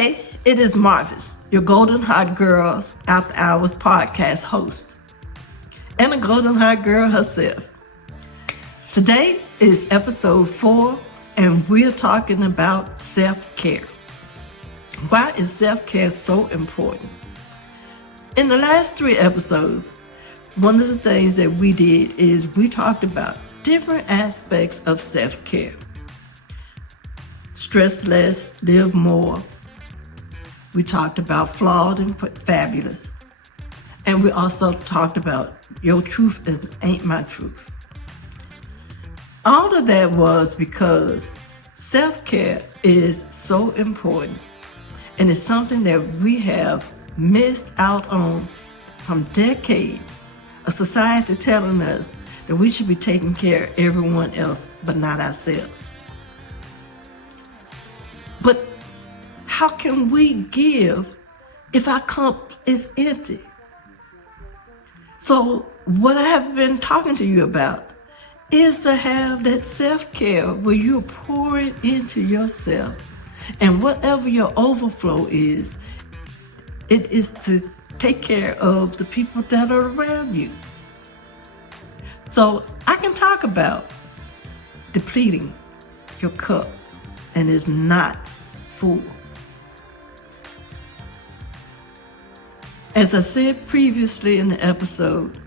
Hey, it is Marvis, your Golden Heart Girls After Hours podcast host, and a Golden Heart girl herself. Today is episode 4, and we're talking about self-care. Why is self-care so important? In the last 3 episodes, one of the things that we did is we talked about different aspects of self-care. Stress less, live more. We talked about flawed and fabulous. And we also talked about your truth ain't my truth. All of that was because self-care is so important, and it's something that we have missed out on from decades. A society telling us that we should be taking care of everyone else, but not ourselves. But how can we give if our cup is empty? So what I have been talking to you about is to have that self-care where you're pouring into yourself, and whatever your overflow is, it is to take care of the people that are around you. So I can talk about depleting your cup and it's not full. As I said previously in the episode,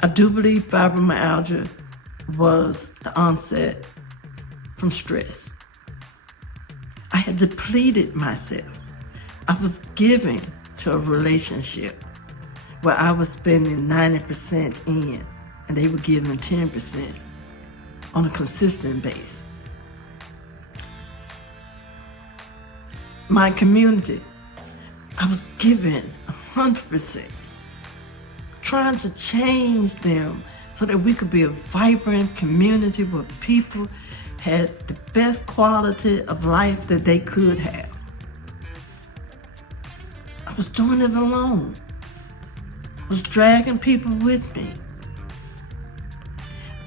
I do believe fibromyalgia was the onset from stress. I had depleted myself. I was giving to a relationship where I was spending 90% in, and they were giving 10% on a consistent basis. My community, I was giving 100%, trying to change them so that we could be a vibrant community where people had the best quality of life that they could have. I was doing it alone. I was dragging people with me.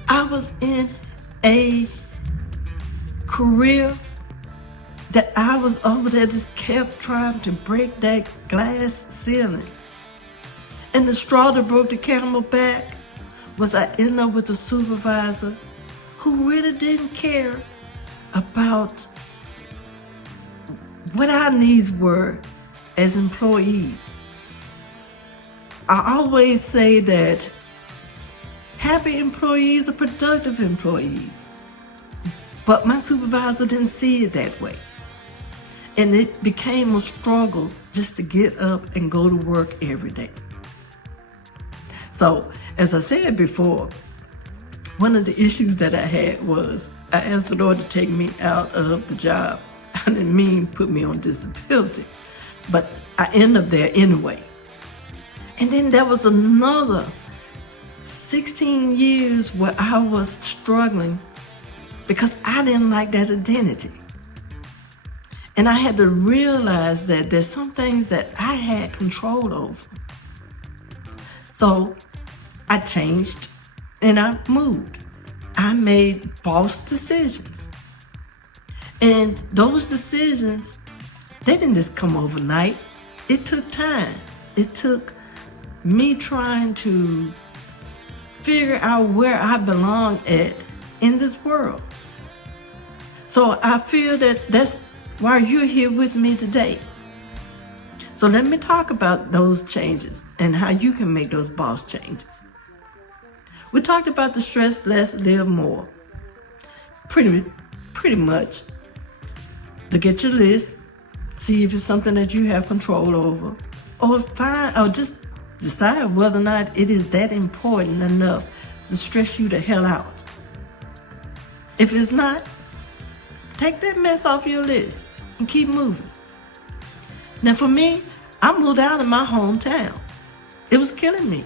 I was in a career that I was over there just kept trying to break that glass ceiling. And the straw that broke the camel back was I ended up with a supervisor who really didn't care about what our needs were as employees. I always say that happy employees are productive employees, but my supervisor didn't see it that way. And it became a struggle just to get up and go to work every day. So, as I said before, one of the issues that I had was I asked the Lord to take me out of the job. I didn't mean put me on disability, but I ended up there anyway. And then there was another 16 years where I was struggling because I didn't like that identity. And I had to realize that there's some things that I had control over. So I changed and I moved. I made false decisions. And those decisions, they didn't just come overnight. It took time. It took me trying to figure out where I belong at in this world. So I feel that that's why you're here with me today. So let me talk about those changes and how you can make those boss changes. We talked about the stress less, live more. Pretty much. Look at your list, see if it's something that you have control over, or just decide whether or not it is that important enough to stress you the hell out. If it's not, take that mess off your list and keep moving. Now for me, I moved out of my hometown. It was killing me.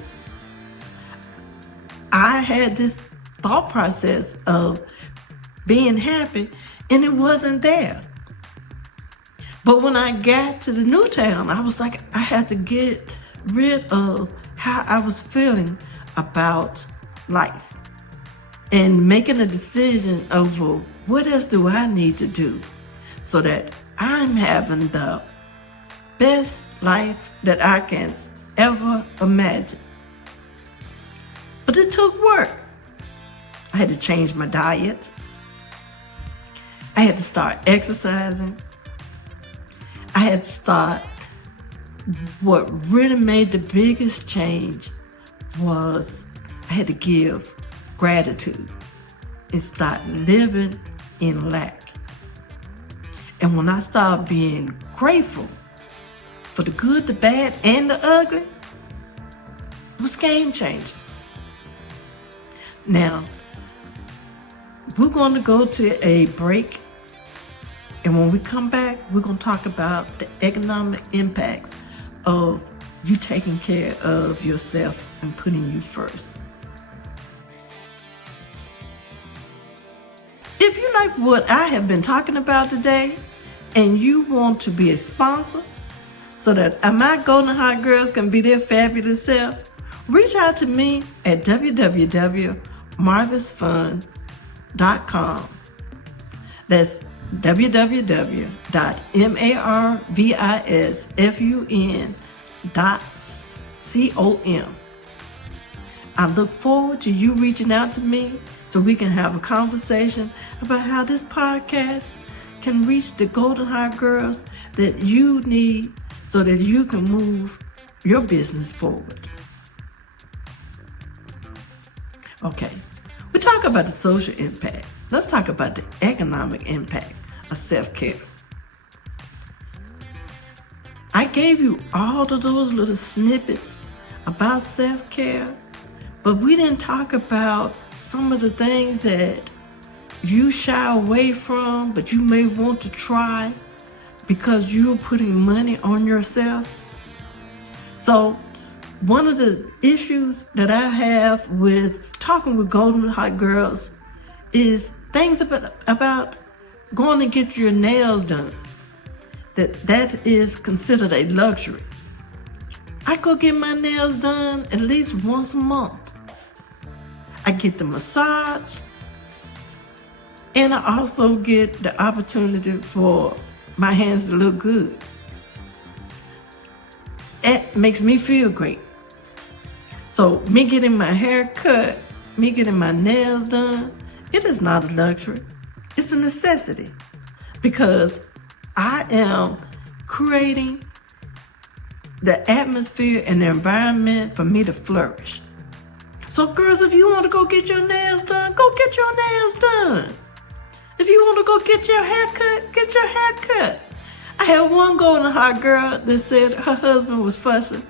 I had this thought process of being happy, and it wasn't there. But when I got to the new town, I was like, I had to get rid of how I was feeling about life and making a decision of what else do I need to do so that I'm having the best life that I can ever imagine. But it took work. I had to change my diet. I had to start exercising. I had to start. What really made the biggest change was I had to give gratitude and start living in lack. And when I started being grateful for the good, the bad, and the ugly, it was game changing. Now, we're going to go to a break. And when we come back, we're going to talk about the economic impacts of you taking care of yourself and putting you first. If you like what I have been talking about today and you want to be a sponsor so that my Golden Heart Girls can be their fabulous self, reach out to me at www.marvisfund.com. That's www.marvisfun.com. I look forward to you reaching out to me so we can have a conversation about how this podcast can reach the Golden Heart Girls that you need so that you can move your business forward. Okay, we talk about the social impact. Let's talk about the economic impact of self-care. I gave you all of those little snippets about self-care, but we didn't talk about some of the things that you shy away from, but you may want to try because you're putting money on yourself. So one of the issues that I have with talking with Golden Heart Girls is things about going to get your nails done. That is considered a luxury. I go get my nails done at least once a month. I get the massage, and I also get the opportunity for my hands to look good. It makes me feel great. So me getting my hair cut, me getting my nails done, it is not a luxury. It's a necessity because I am creating the atmosphere and the environment for me to flourish. So girls, if you want to go get your nails done, go get your nails done. If you want to go get your hair cut, get your hair cut. I had one Golden Heart girl that said her husband was fussing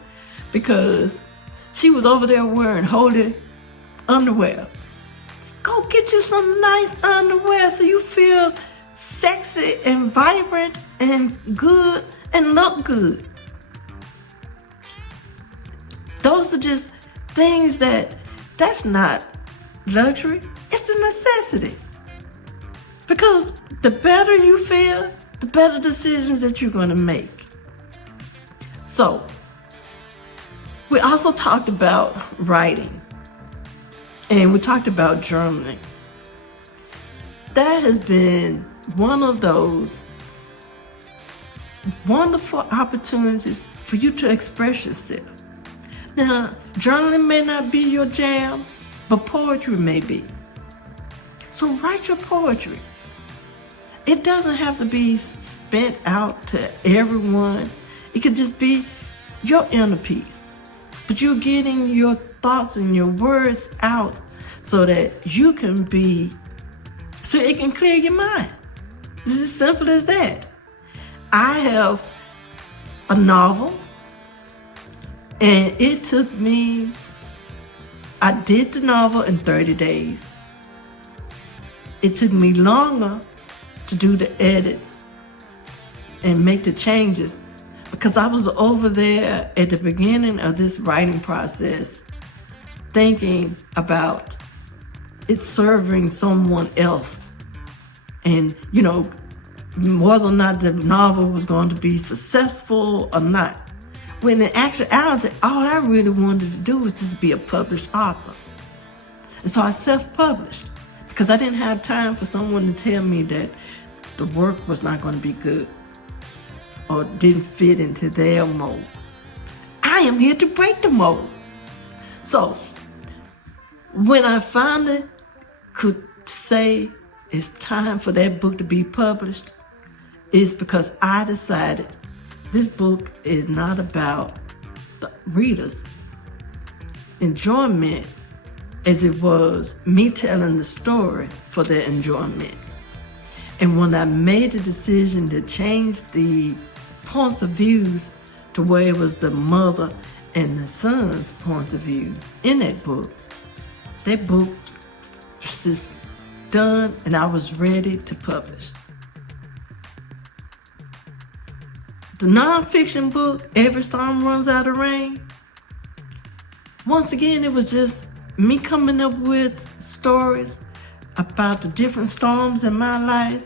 because she was over there wearing holy underwear. Go get you some nice underwear so you feel sexy and vibrant and good and look good. Those are just things that's not luxury. It's a necessity. Because the better you feel, the better decisions that you're going to make. So, we also talked about writing. And we talked about journaling. That has been one of those wonderful opportunities for you to express yourself. Now, journaling may not be your jam, but poetry may be. So write your poetry. It doesn't have to be spent out to everyone. It could just be your inner peace. But you're getting your thoughts and your words out so that you can be, so it can clear your mind. It's as simple as that. I have a novel, and it took me, I did the novel in 30 days. It took me longer to do the edits and make the changes because I was over there at the beginning of this writing process thinking about it serving someone else and, whether or not the novel was going to be successful or not. When in actuality, all I really wanted to do was just be a published author. And so I self-published because I didn't have time for someone to tell me that the work was not going to be good. or didn't fit into their mold. I am here to break the mold. So when I finally could say it's time for that book to be published, it's because I decided this book is not about the reader's enjoyment as it was me telling the story for their enjoyment. And when I made the decision to change the points of views to where it was the mother and the son's point of view in that book was just done and I was ready to publish. The nonfiction book, Every Storm Runs Out of Rain, once again, it was just me coming up with stories about the different storms in my life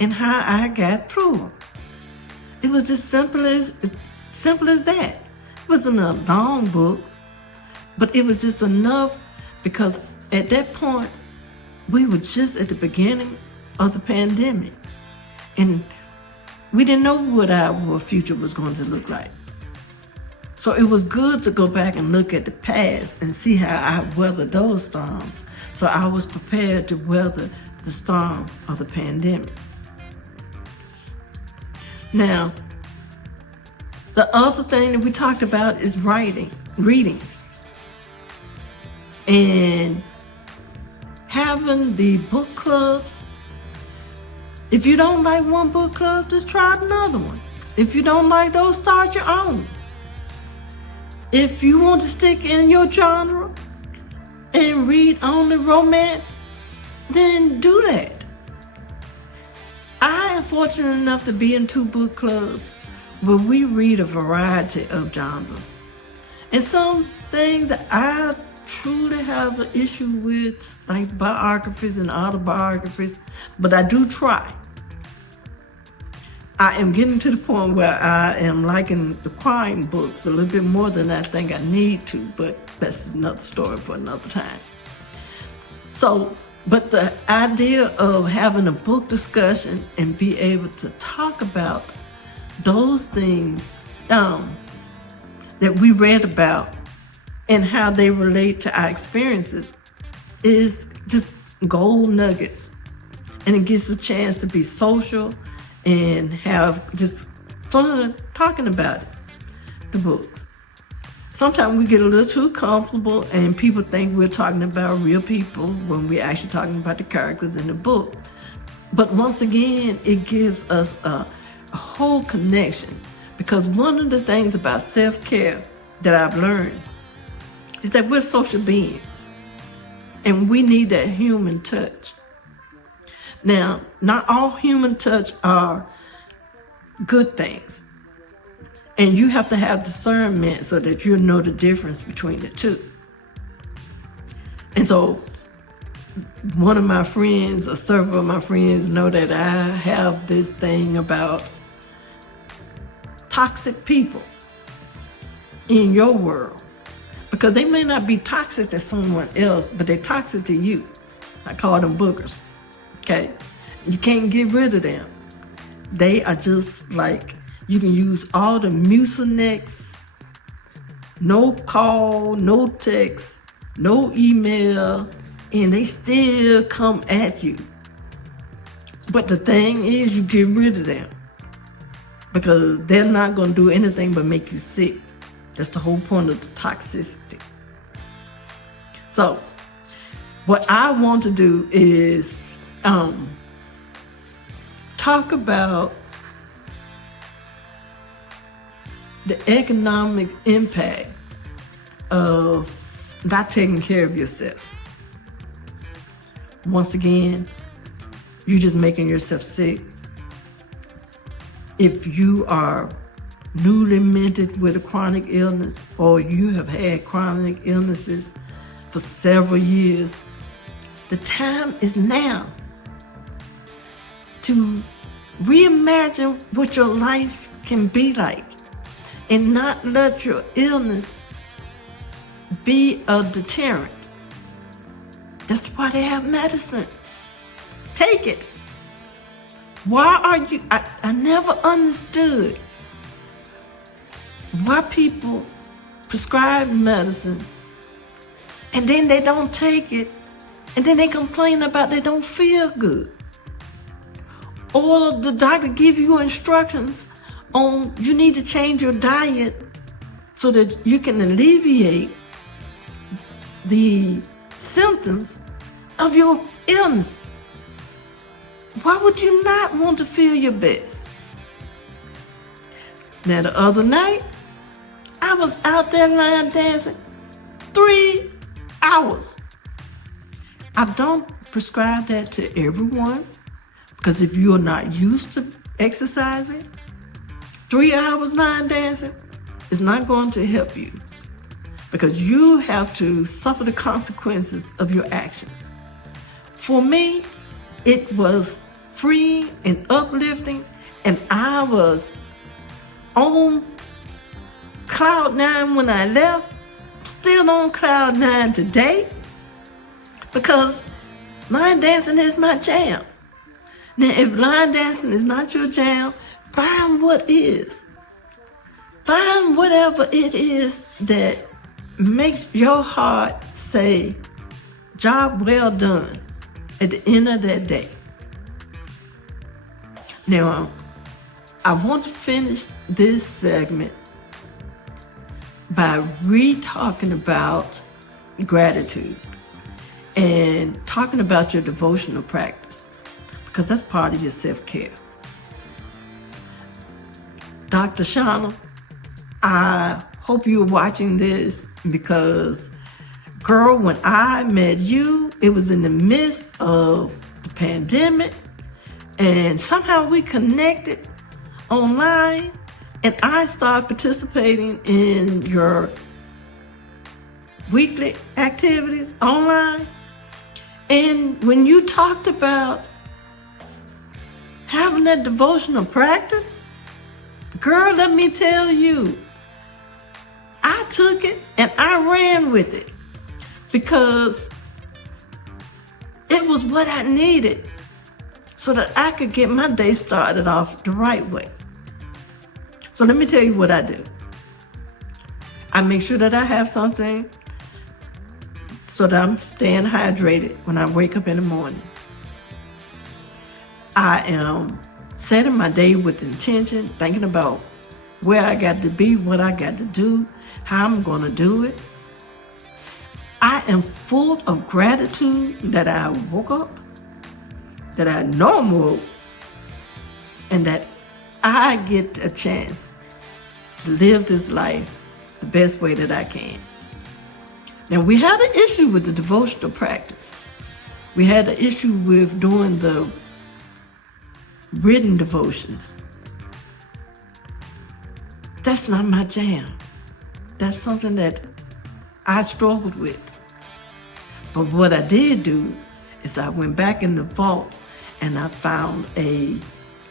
and how I got through them. It was just simple as that. It wasn't a long book, but it was just enough because at that point, we were just at the beginning of the pandemic. And we didn't know what our future was going to look like. So it was good to go back and look at the past and see how I weathered those storms. So I was prepared to weather the storm of the pandemic. Now, the other thing that we talked about is reading. And having the book clubs. If you don't like one book club, just try another one. If you don't like those, start your own. If you want to stick in your genre and read only romance, then do that. I am fortunate enough to be in 2 book clubs where we read a variety of genres. And some things I truly have an issue with, like biographies and autobiographies, but I do try. I am getting to the point where I am liking the crime books a little bit more than I think I need to, but that's another story for another time. So, but the idea of having a book discussion and be able to talk about those things that we read about and how they relate to our experiences is just gold nuggets. And it gives a chance to be social and have just fun talking about it, the books. Sometimes we get a little too comfortable and people think we're talking about real people when we're actually talking about the characters in the book. But once again, it gives us a whole connection, because one of the things about self-care that I've learned is that we're social beings and we need that human touch. Now, not all human touch are good things. And you have to have discernment so that you know the difference between the two. And so one of my friends, or several of my friends, know that I have this thing about toxic people in your world. Because they may not be toxic to someone else, but they're toxic to you. I call them boogers. Okay, you can't get rid of them. They are just like, you can use all the Mucinex, no call, no text, no email, and they still come at you. But the thing is, you get rid of them because they're not going to do anything but make you sick. That's the whole point of the toxicity. So what I want to do is talk about the economic impact of not taking care of yourself. Once again, you're just making yourself sick. If you are newly minted with a chronic illness, or you have had chronic illnesses for several years, the time is now to reimagine what your life can be like and not let your illness be a deterrent. That's why they have medicine. Take it. Why are you, I never understood why people prescribe medicine and then they don't take it, and then they complain about they don't feel good. Or the doctor give you instructions on you need to change your diet so that you can alleviate the symptoms of your illness. Why would you not want to feel your best? Now, the other night, I was out there line dancing 3 hours. I don't prescribe that to everyone, because if you're not used to exercising, 3 hours line dancing is not going to help you, because you have to suffer the consequences of your actions. For me, it was freeing and uplifting, and I was on cloud 9 when I left, still on cloud 9 today, because line dancing is my jam. Now, if line dancing is not your jam, find what is. Find whatever it is that makes your heart say, job well done, at the end of that day. Now, I want to finish this segment by re-talking about gratitude and talking about your devotional practice, because that's part of your self-care. Dr. Shauna, I hope you're watching this, because, girl, when I met you, it was in the midst of the pandemic, and somehow we connected online, and I started participating in your weekly activities online. And when you talked about having that devotional practice, girl, let me tell you, I took it and I ran with it, because it was what I needed so that I could get my day started off the right way. So let me tell you what I do. I make sure that I have something so that I'm staying hydrated when I wake up in the morning. I am setting my day with intention, thinking about where I got to be, what I got to do, how I'm going to do it. I am full of gratitude that I woke up, that I know I'm woke, and that I get a chance to live this life the best way that I can. Now, we had an issue with the devotional practice. We had an issue with doing the written devotions. That's not my jam. That's something that I struggled with. But what I did do is I went back in the vault and I found a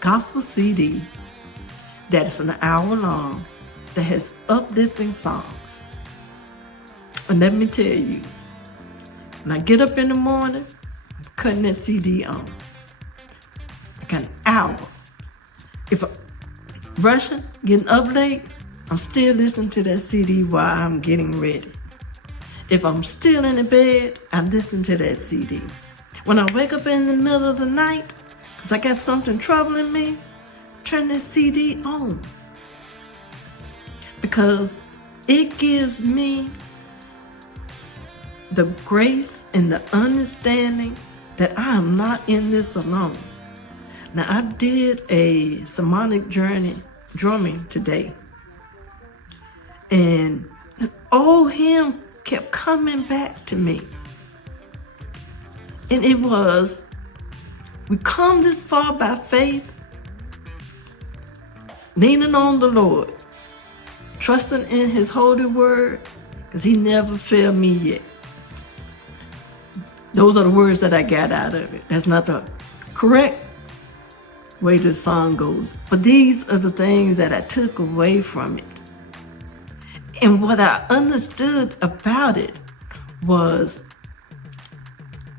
gospel CD that is an hour long, that has uplifting songs. And let me tell you, when I get up in the morning, I'm cutting that CD on. I got an hour. If I'm rushing, getting up late, I'm still listening to that CD while I'm getting ready. If I'm still in the bed, I listen to that CD. When I wake up in the middle of the night, because I got something troubling me, turn that CD on. Because it gives me the grace and the understanding that I am not in this alone. Now, I did a sermonic journey drumming today, and the old hymn kept coming back to me. And it was, we come this far by faith, leaning on the Lord, trusting in his holy word, because he never failed me yet. Those are the words that I got out of it. That's not the correct way the song goes, but these are the things that I took away from it. And what I understood about it was,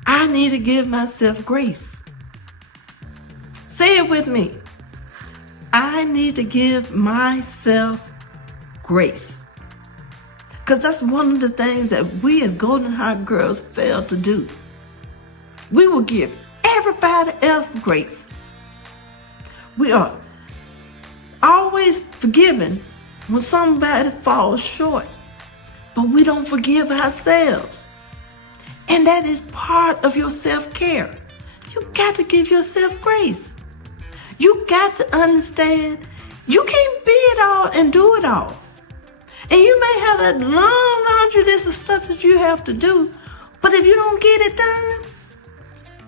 I need to give myself grace. Say it with me. I need to give myself grace. Because that's one of the things that we as Golden Heart girls fail to do. We will give everybody else grace. We are always forgiving when somebody falls short, but we don't forgive ourselves. And that is part of your self-care. You got to give yourself grace. You got to understand you can't be it all and do it all. And you may have that long laundry list of stuff that you have to do, but if you don't get it done,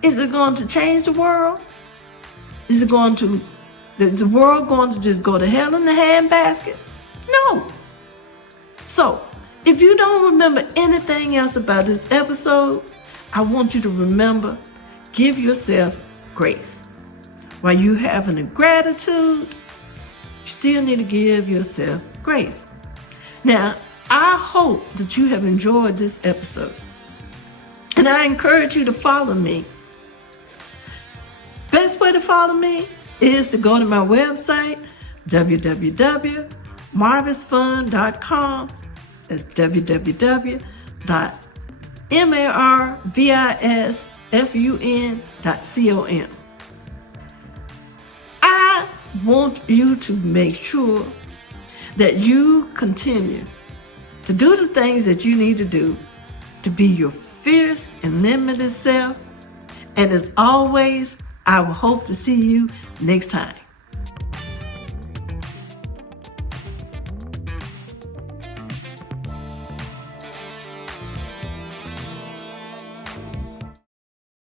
is it going to change the world? Is the world going to just go to hell in the handbasket? No. So, if you don't remember anything else about this episode, I want you to remember, give yourself grace. While you having a gratitude, you still need to give yourself grace. Now, I hope that you have enjoyed this episode. And I encourage you to follow me. Best way to follow me is to go to my website, www.marvisfun.com. That's www.marvisfun.com. I want you to make sure that you continue to do the things that you need to do to be your fierce and limitless self. And as always, I will hope to see you next time.